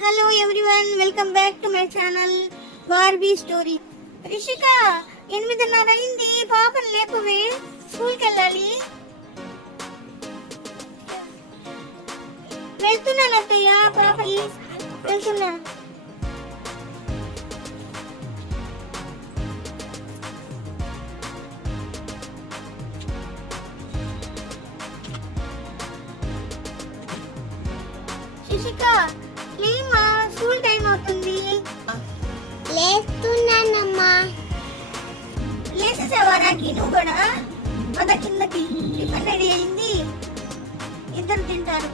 Hello everyone, welcome back to my channel Barbie story. Rishika 8:30 అయింది, పాపను లేపవే, స్కూల్కి వెళ్ళాలి. వెళ్తున్నాను అత్తయ్య, పాపకి వెళ్తున్నా. రిషిక లేమ్మా, స్కూల్ టైం అవుతుంది. లేస్తున్నానమ్మా. లేసేసావా? నాకు నువ్వు కూడా పద కిందకి, టిఫిన్ రెడీ అయింది, ఇద్దరు తింటారు.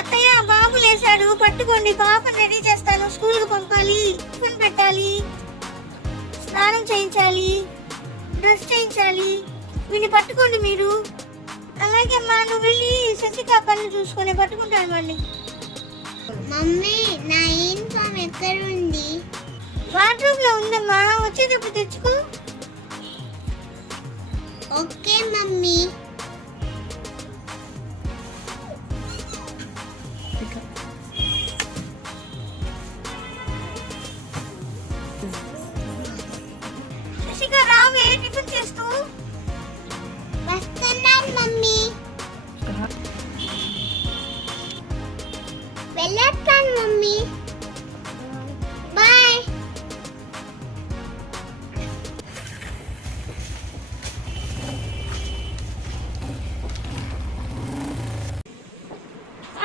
అత్తయ్య బాబు లేసాడు, పట్టుకోండి, పాపను రెడీ చేస్తాను, స్కూల్కి పంపాలి, టిఫిన్ పెట్టాలి, స్నానం చేయించాలి, డ్రెస్ చేయించాలి. వీడిని పట్టుకోండి మీరు. అలాగే అమ్మా, నువ్వు వెళ్ళి శశిక పనులు చూసుకొని పట్టుకుంటాను మళ్ళీ. మమ్మీ, నా యూనిఫామ్ ఎక్కడుంది? వార్డ్రోబ్ లో ఉందమ్మా, వచ్చేటప్పుడు తెచ్చుకో. Okay mummy. శశిక రావే, టిఫిన్ చేస్తూ. వస్తున్నాను మమ్మీ. వెళ్ళొస్తాను మమ్మీ. బాయ్.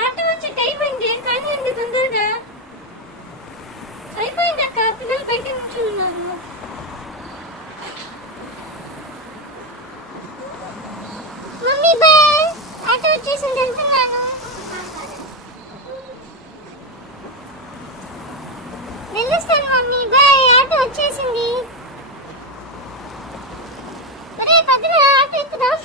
ఆటో వచ్చే టైం అయింది, కానీ అండి తొందరగా అయిపోయింది అక్క, పిల్లలు బయట నుంచి ఉన్నారు. Mummy bye. ఆటో వచ్చేసింది, వెళ్తున్నాను. వెళ్ళొస్తాను మమ్మీ, బాయ్. ఆటో వచ్చేసింది. ఒరే పక్కన ఆటో ఎక్కుదాం.